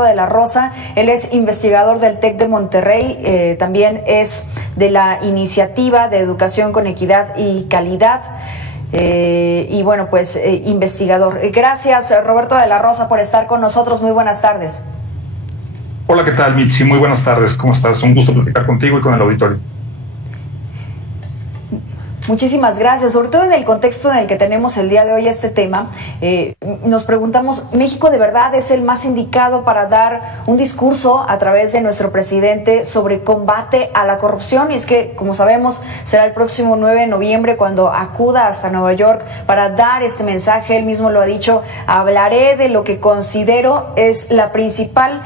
de la Rosa. Él es investigador del TEC de Monterrey, también es de la Iniciativa de Educación con Equidad y Calidad. Y bueno, pues investigador. Gracias, Roberto de la Rosa, por estar con nosotros. Muy buenas tardes. Hola, ¿qué tal, Mitzi? Muy buenas tardes. ¿Cómo estás? Un gusto platicar contigo y con el auditorio. Muchísimas gracias, sobre todo en el contexto en el que tenemos el día de hoy este tema. Nos preguntamos, ¿México de verdad es el más indicado para dar un discurso a través de nuestro presidente sobre combate a la corrupción? Y es que, como sabemos, será el próximo 9 de noviembre cuando acuda hasta Nueva York para dar este mensaje. Él mismo lo ha dicho: hablaré de lo que considero es la principal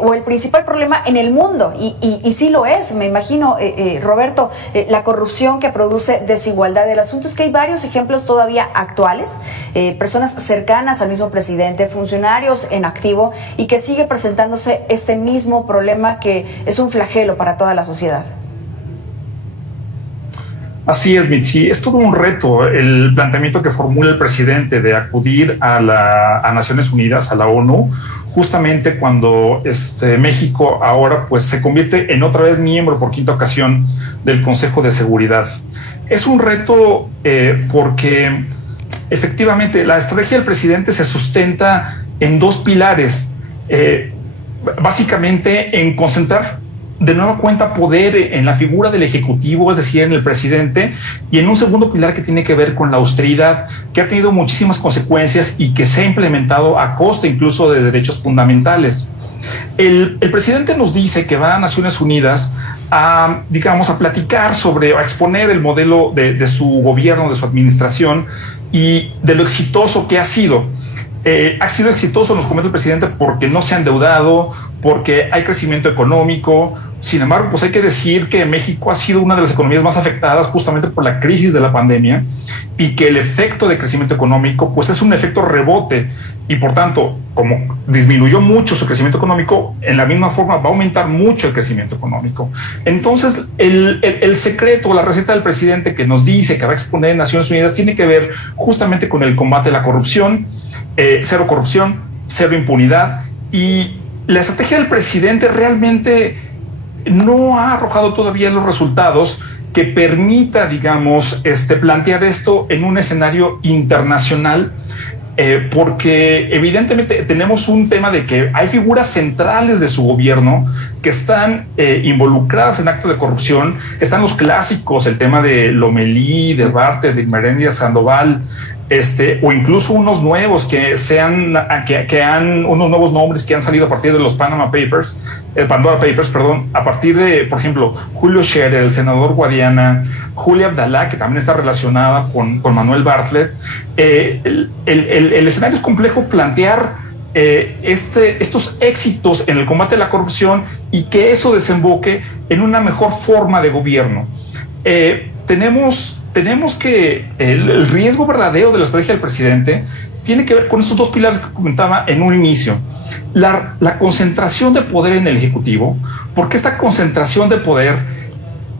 o el principal problema en el mundo, y sí lo es, me imagino, Roberto, la corrupción que produce desigualdad. El asunto es que hay varios ejemplos todavía actuales, personas cercanas al mismo presidente, funcionarios en activo, y que sigue presentándose este mismo problema que es un flagelo para toda la sociedad. Así es, Mitzi. Es todo un reto el planteamiento que formula el presidente de acudir a Naciones Unidas, a la ONU, justamente cuando México ahora pues se convierte en otra vez miembro por quinta ocasión del Consejo de Seguridad. Es un reto porque efectivamente la estrategia del presidente se sustenta en dos pilares, básicamente en concentrar de nueva cuenta poder en la figura del Ejecutivo, es decir, en el presidente, y en un segundo pilar que tiene que ver con la austeridad, que ha tenido muchísimas consecuencias y que se ha implementado a costa incluso de derechos fundamentales. El presidente nos dice que va a Naciones Unidas a platicar a exponer el modelo de su gobierno, de su administración y de lo exitoso que ha sido. Ha sido exitoso, nos comenta el presidente, porque no se ha endeudado, porque hay crecimiento económico. Sin embargo, pues hay que decir que México ha sido una de las economías más afectadas justamente por la crisis de la pandemia, y que el efecto de crecimiento económico pues es un efecto rebote, y por tanto, como disminuyó mucho su crecimiento económico, en la misma forma va a aumentar mucho el crecimiento económico. Entonces, el secreto, la receta del presidente que nos dice que va a exponer en Naciones Unidas tiene que ver justamente con el combate a la corrupción, cero corrupción, cero impunidad, y la estrategia del presidente realmente no ha arrojado todavía los resultados que permita, plantear esto en un escenario internacional, porque evidentemente tenemos un tema de que hay figuras centrales de su gobierno que están involucradas en actos de corrupción. Están los clásicos, el tema de Lomelí, de Barthes, de Irmeréndira Sandoval, o incluso unos nuevos unos nuevos nombres que han salido a partir de los Pandora Papers, a partir de, por ejemplo, Julio Scherer, el senador Guadiana, Julia Abdalá, que también está relacionada con Manuel Bartlett. El escenario es complejo plantear estos éxitos en el combate a la corrupción y que eso desemboque en una mejor forma de gobierno. Tenemos que el riesgo verdadero de la estrategia del presidente tiene que ver con estos dos pilares que comentaba en un inicio. La concentración de poder en el Ejecutivo, porque esta concentración de poder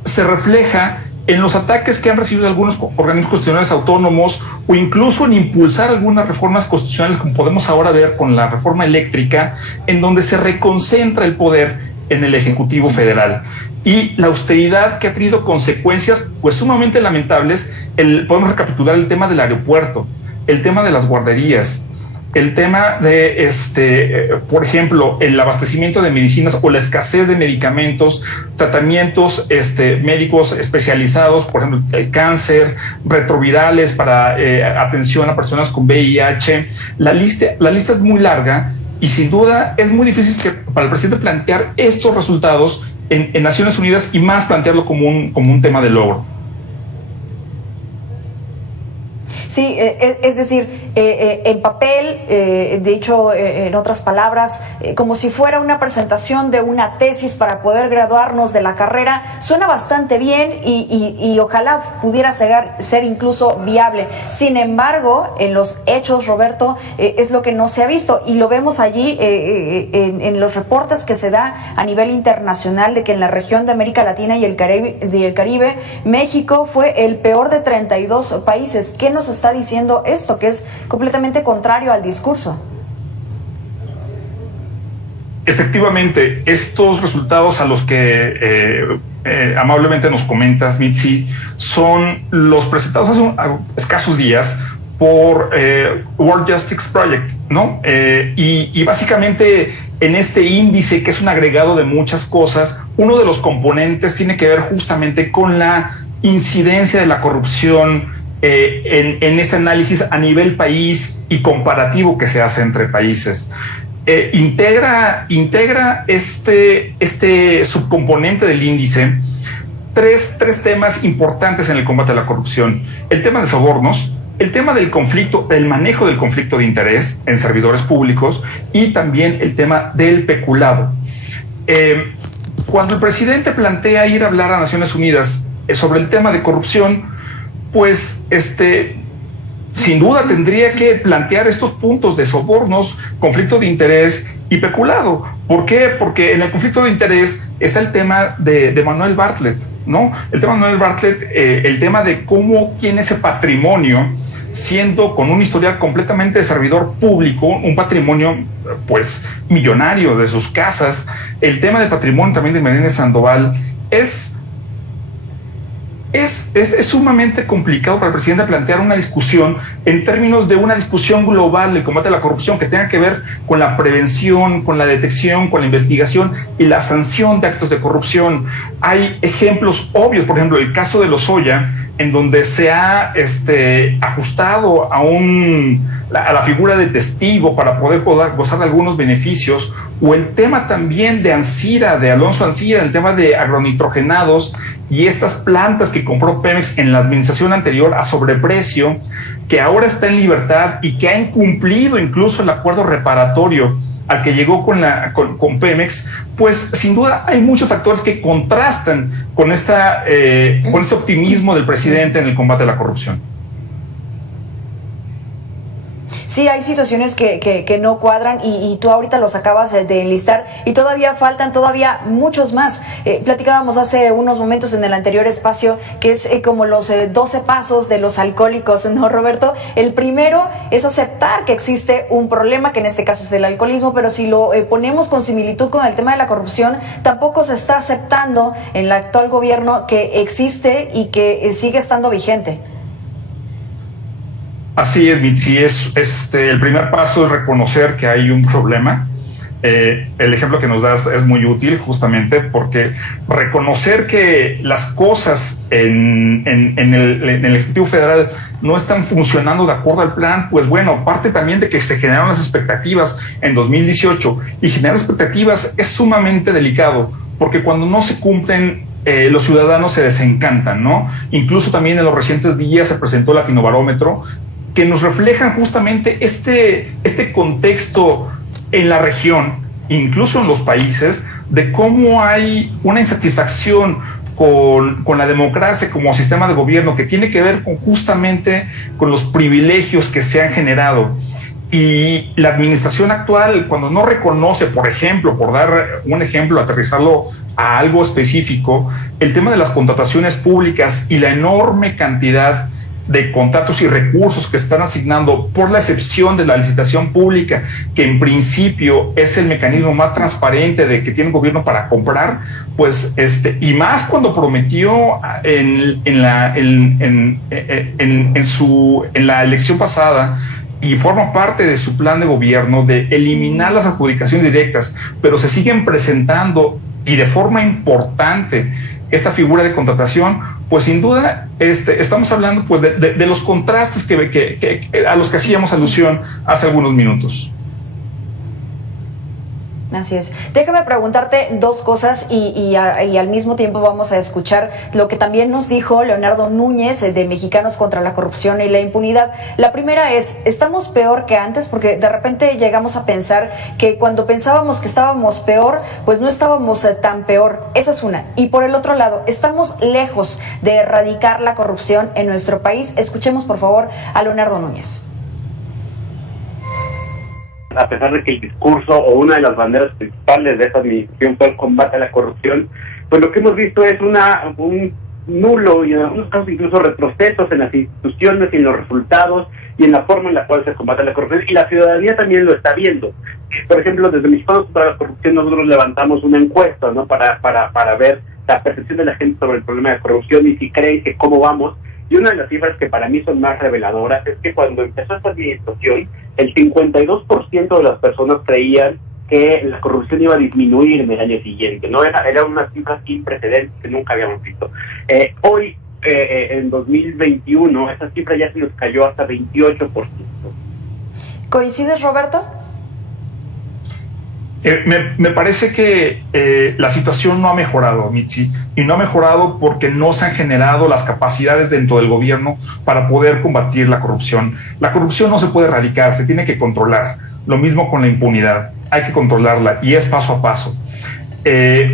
se refleja en los ataques que han recibido algunos organismos constitucionales autónomos, o incluso en impulsar algunas reformas constitucionales, como podemos ahora ver con la reforma eléctrica, en donde se reconcentra el poder en el Ejecutivo Federal. Y la austeridad, que ha tenido consecuencias pues sumamente lamentables. Podemos recapitular el tema del aeropuerto, el tema de las guarderías, el tema de, por ejemplo, el abastecimiento de medicinas o la escasez de medicamentos, tratamientos médicos especializados, por ejemplo, el cáncer, retrovirales para atención a personas con VIH. La lista es muy larga, y sin duda es muy difícil para el presidente plantear estos resultados en Naciones Unidas, y más plantearlo como un tema de logro. Sí, es decir, en papel, de hecho, en otras palabras, como si fuera una presentación de una tesis para poder graduarnos de la carrera, suena bastante bien y ojalá pudiera ser incluso viable. Sin embargo, en los hechos, Roberto, es lo que no se ha visto, y lo vemos allí en los reportes que se da a nivel internacional de que en la región de América Latina y el Caribe, México fue el peor de 32 países. ¿Qué nos está diciendo esto, que es completamente contrario al discurso? Efectivamente, estos resultados a los que amablemente nos comentas, Mitzi, son los presentados hace escasos días por World Justice Project, ¿no? Y básicamente en este índice, que es un agregado de muchas cosas, uno de los componentes tiene que ver justamente con la incidencia de la corrupción en este análisis a nivel país y comparativo que se hace entre países. Integra este subcomponente del índice tres temas importantes en el combate a la corrupción: el tema de sobornos, el tema del conflicto, el manejo del conflicto de interés en servidores públicos, y también el tema del peculado. Cuando el presidente plantea ir a hablar a Naciones Unidas sobre el tema de corrupción, pues sin duda tendría que plantear estos puntos de sobornos, conflicto de interés y peculado. ¿Por qué? Porque en el conflicto de interés está el tema de Manuel Bartlett, ¿no? El tema de Manuel Bartlett, el tema de cómo tiene ese patrimonio, siendo con un historial completamente de servidor público, un patrimonio pues millonario de sus casas. El tema del patrimonio también de Meléndez Sandoval es sumamente complicado para el presidente plantear una discusión en términos de una discusión global del combate a la corrupción que tenga que ver con la prevención, con la detección, con la investigación y la sanción de actos de corrupción. Hay ejemplos obvios, por ejemplo, el caso de Lozoya, en donde se ha ajustado a la figura de testigo para poder gozar de algunos beneficios, o el tema también de Ancira, de Alonso Ancira, el tema de agronitrogenados y estas plantas que compró Pemex en la administración anterior a sobreprecio, que ahora está en libertad y que ha incumplido incluso el acuerdo reparatorio al que llegó con Pemex. Pues sin duda hay muchos factores que contrastan con este optimismo del presidente en el combate a la corrupción. Sí, hay situaciones que no cuadran y tú ahorita los acabas de enlistar y todavía faltan muchos más. Platicábamos hace unos momentos en el anterior espacio que es como los 12 pasos de los alcohólicos, ¿no, Roberto? El primero es aceptar que existe un problema, que en este caso es el alcoholismo, pero si lo ponemos con similitud con el tema de la corrupción, tampoco se está aceptando en el actual gobierno que existe y que sigue estando vigente. Así es, Mitzi. El primer paso es reconocer que hay un problema. El ejemplo que nos das es muy útil justamente porque reconocer que las cosas en el Ejecutivo Federal no están funcionando de acuerdo al plan, pues bueno, parte también de que se generaron las expectativas en 2018, y generar expectativas es sumamente delicado porque cuando no se cumplen, los ciudadanos se desencantan, ¿no? Incluso también en los recientes días se presentó el Latinobarómetro, que nos reflejan justamente este contexto en la región, incluso en los países, de cómo hay una insatisfacción con la democracia como sistema de gobierno que tiene que ver justamente con los privilegios que se han generado. Y la administración actual, cuando no reconoce, por ejemplo, por dar un ejemplo, aterrizarlo a algo específico, el tema de las contrataciones públicas y la enorme cantidad de contratos y recursos que están asignando, por la excepción de la licitación pública, que en principio es el mecanismo más transparente de que tiene el gobierno para comprar, pues y más cuando prometió en la elección pasada, y forma parte de su plan de gobierno, de eliminar las adjudicaciones directas, pero se siguen presentando y de forma importante esta figura de contratación, pues sin duda estamos hablando pues de los contrastes a los que hacíamos alusión hace algunos minutos. Así es. Déjame preguntarte dos cosas y al mismo tiempo vamos a escuchar lo que también nos dijo Leonardo Núñez de Mexicanos contra la Corrupción y la Impunidad. La primera es, ¿estamos peor que antes? Porque de repente llegamos a pensar que cuando pensábamos que estábamos peor, pues no estábamos tan peor. Esa es una. Y por el otro lado, ¿estamos lejos de erradicar la corrupción en nuestro país? Escuchemos por favor a Leonardo Núñez. A pesar de que el discurso o una de las banderas principales de esta administración fue el combate a la corrupción, pues lo que hemos visto es un nulo y en algunos casos incluso retrocesos en las instituciones y en los resultados y en la forma en la cual se combate la corrupción, y la ciudadanía también lo está viendo. Por ejemplo, desde Mexicanos contra la Corrupción nosotros levantamos una encuesta, ¿no?, para ver la percepción de la gente sobre el problema de corrupción y si creen que cómo vamos. Y una de las cifras que para mí son más reveladoras es que cuando empezó esta administración, el 52% de las personas creían que la corrupción iba a disminuir en el año siguiente, ¿no? Era una cifra sin precedentes que nunca habíamos visto. Hoy, en 2021, esa cifra ya se nos cayó hasta 28%. ¿Coincides, Roberto? Me parece que la situación no ha mejorado, Mitzi, y no ha mejorado porque no se han generado las capacidades dentro del gobierno para poder combatir la corrupción. La corrupción no se puede erradicar, se tiene que controlar. Lo mismo con la impunidad, hay que controlarla y es paso a paso.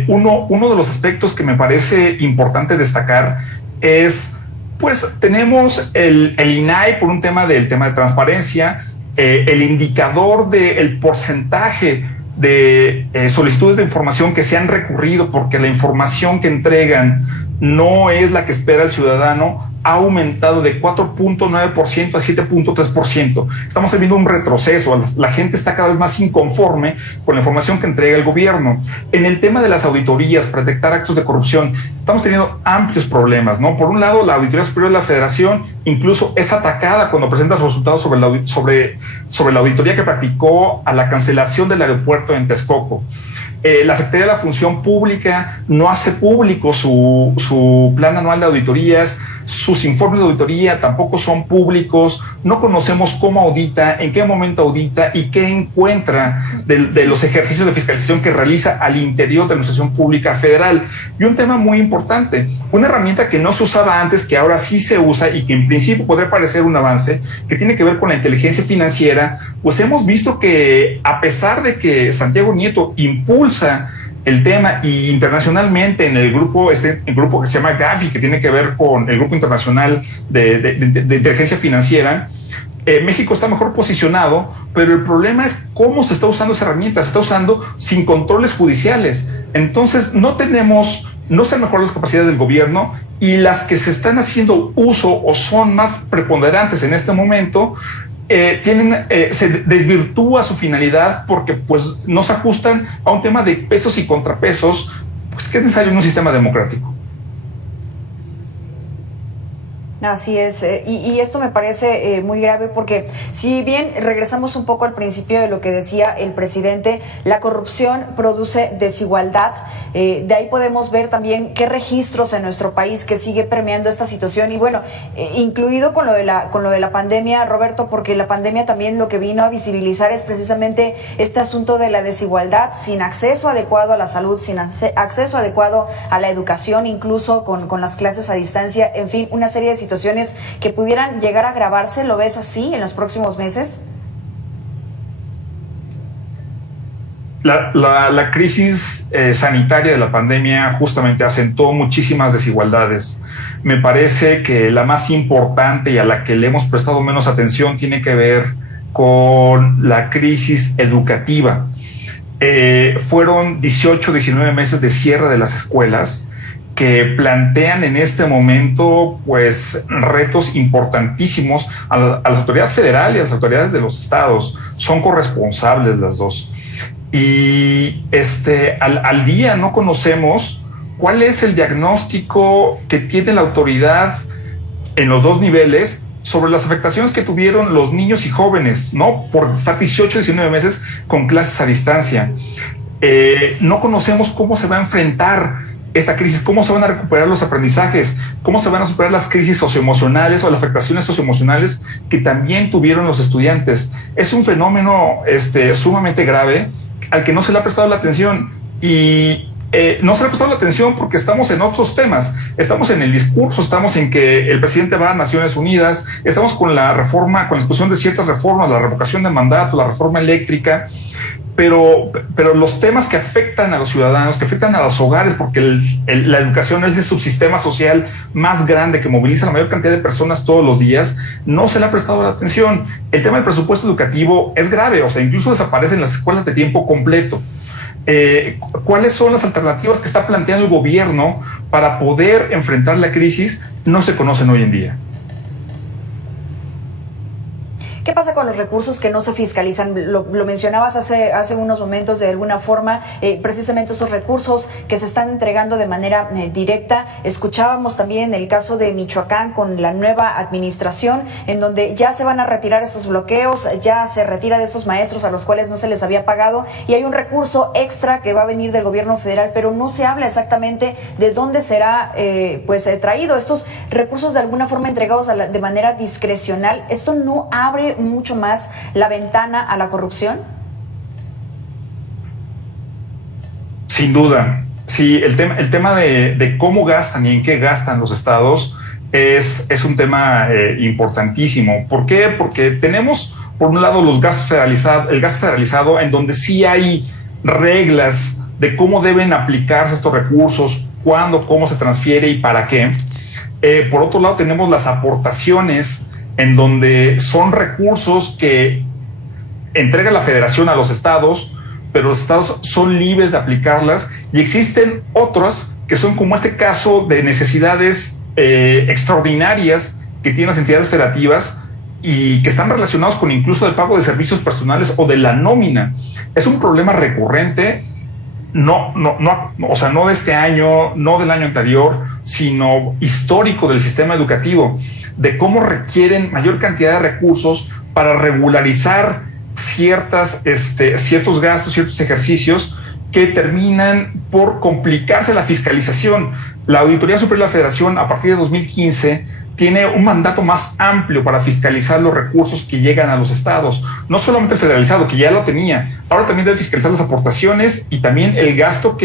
Uno de los aspectos que me parece importante destacar es, pues tenemos el INAI por un tema de transparencia, el indicador del porcentaje de solicitudes de información que se han recurrido porque la información que entregan no es la que espera el ciudadano, ha aumentado de 4.9% a 7.3%. Estamos viendo un retroceso, la gente está cada vez más inconforme con la información que entrega el gobierno. En el tema de las auditorías para detectar actos de corrupción, estamos teniendo amplios problemas, ¿no? Por un lado, la Auditoría Superior de la Federación incluso es atacada cuando presenta sus resultados sobre la auditoría que practicó a la cancelación del aeropuerto en Texcoco. La Secretaría de la Función Pública no hace público su plan anual de auditorías, sus informes de auditoría tampoco son públicos, no conocemos cómo audita, en qué momento audita y qué encuentra de los ejercicios de fiscalización que realiza al interior de la Administración Pública Federal. Y un tema muy importante, una herramienta que no se usaba antes, que ahora sí se usa y que en principio podría parecer un avance, que tiene que ver con la inteligencia financiera, pues hemos visto que a pesar de que Santiago Nieto impulsa el tema y internacionalmente en el grupo que se llama Gavi, que tiene que ver con el Grupo Internacional de Inteligencia Financiera, México está mejor posicionado, pero el problema es cómo se está usando esa herramienta. Se está usando sin controles judiciales. Entonces no están mejor las capacidades del gobierno, y las que se están haciendo uso o son más preponderantes en este momento se desvirtúa su finalidad porque pues no se ajustan a un tema de pesos y contrapesos, pues que es necesario en un sistema democrático. Así es, y esto me parece muy grave porque si bien regresamos un poco al principio de lo que decía el presidente, la corrupción produce desigualdad, de ahí podemos ver también qué registros en nuestro país que sigue permeando esta situación y bueno, incluido con lo de la pandemia, Roberto, porque la pandemia también lo que vino a visibilizar es precisamente este asunto de la desigualdad, sin acceso adecuado a la salud, sin acceso adecuado a la educación, incluso con las clases a distancia, en fin, una serie de situaciones que pudieran llegar a agravarse. ¿Lo ves así en los próximos meses? La crisis sanitaria de la pandemia justamente acentuó muchísimas desigualdades. Me parece que la más importante y a la que le hemos prestado menos atención tiene que ver con la crisis educativa. Fueron 19 meses de cierre de las escuelas que plantean en este momento pues retos importantísimos a la autoridad federal y a las autoridades de los estados. Son corresponsables las dos. Y al día no conocemos cuál es el diagnóstico que tiene la autoridad en los dos niveles sobre las afectaciones que tuvieron los niños y jóvenes, ¿no? Por estar 19 meses con clases a distancia. No conocemos cómo se va a enfrentar esta crisis, cómo se van a recuperar los aprendizajes, cómo se van a superar las crisis socioemocionales o las afectaciones socioemocionales que también tuvieron los estudiantes. Es un fenómeno sumamente grave al que no se le ha prestado la atención y no se le ha prestado la atención porque estamos en otros temas, estamos en el discurso, estamos en que el presidente va a Naciones Unidas, estamos con la reforma, con la discusión de ciertas reformas, la revocación de mandato, la reforma eléctrica, pero los temas que afectan a los ciudadanos, que afectan a los hogares, porque la educación es el subsistema social más grande que moviliza a la mayor cantidad de personas todos los días, no se le ha prestado la atención. El tema del presupuesto educativo es grave, o sea, incluso desaparecen las escuelas de tiempo completo. ¿Cuáles son las alternativas que está planteando el gobierno para poder enfrentar la crisis no se conocen hoy en día. ¿Qué pasa con los recursos que no se fiscalizan? Lo mencionabas hace unos momentos de alguna forma, precisamente estos recursos que se están entregando de manera directa. Escuchábamos también el caso de Michoacán con la nueva administración, en donde ya se van a retirar estos bloqueos, ya se retira de estos maestros a los cuales no se les había pagado, y hay un recurso extra que va a venir del gobierno federal, pero no se habla exactamente de dónde será traído. Estos recursos de alguna forma entregados de manera discrecional, ¿esto no abre mucho más la ventana a la corrupción? Sin duda. Sí, el tema de cómo gastan y en qué gastan los estados es un tema importantísimo. ¿Por qué? Porque tenemos, por un lado, el gasto federalizado, en donde sí hay reglas de cómo deben aplicarse estos recursos, cuándo, cómo se transfiere y para qué. Por otro lado, tenemos las aportaciones, en donde son recursos que entrega la federación a los estados, pero los estados son libres de aplicarlas, y existen otras que son, como este caso, de necesidades extraordinarias que tienen las entidades federativas y que están relacionados con incluso el pago de servicios personales o de la nómina. Es un problema recurrente, o sea, no de este año, no del año anterior, sino histórico del sistema educativo, de cómo requieren mayor cantidad de recursos para regularizar ciertos gastos, ciertos ejercicios que terminan por complicarse la fiscalización. La Auditoría Superior de la Federación, a partir de 2015, tiene un mandato más amplio para fiscalizar los recursos que llegan a los estados. No solamente el federalizado, que ya lo tenía, ahora también debe fiscalizar las aportaciones y también el gasto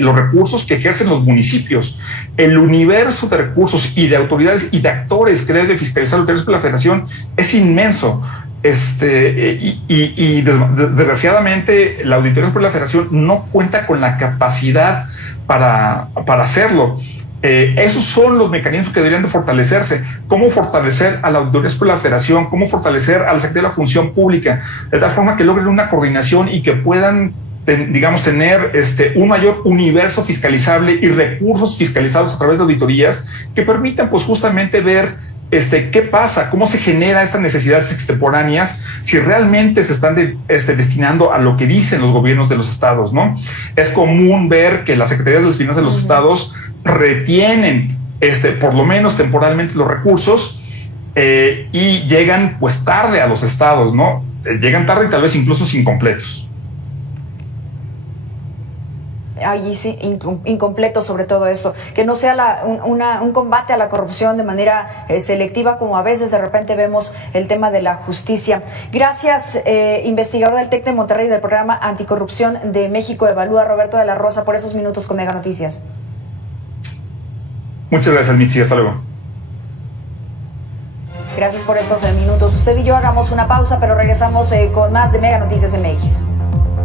los recursos que ejercen los municipios. El universo de recursos y de autoridades y de actores que debe fiscalizar la Auditoría Superior de la Federación es inmenso. Desgraciadamente, la Auditoría Superior de la Federación no cuenta con la capacidad para hacerlo. Esos son los mecanismos que deberían de fortalecerse. ¿Cómo fortalecer a la Auditoría Superior de la Federación? ¿Cómo fortalecer a la Secretaría de la Función Pública? De tal forma que logren una coordinación y que puedan, tener un mayor universo fiscalizable y recursos fiscalizados a través de auditorías que permitan, pues, justamente ver qué pasa, cómo se genera estas necesidades extemporáneas, si realmente se están destinando a lo que dicen los gobiernos de los estados, ¿no? Es común ver que las secretarías de las finanzas de los estados retienen, por lo menos temporalmente, los recursos y llegan, pues, tarde a los estados, ¿no? Llegan tarde y tal vez incluso incompletos. Allí sí, incompleto sobre todo eso, que no sea un combate a la corrupción de manera selectiva, como a veces de repente vemos el tema de la justicia. Gracias, investigador del TEC de Monterrey del programa Anticorrupción de México Evalúa, Roberto de la Rosa, por esos minutos con Mega Noticias. Muchas gracias, Mitzi, hasta luego. Gracias por estos minutos. Usted y yo hagamos una pausa, pero regresamos con más de Mega Noticias MX.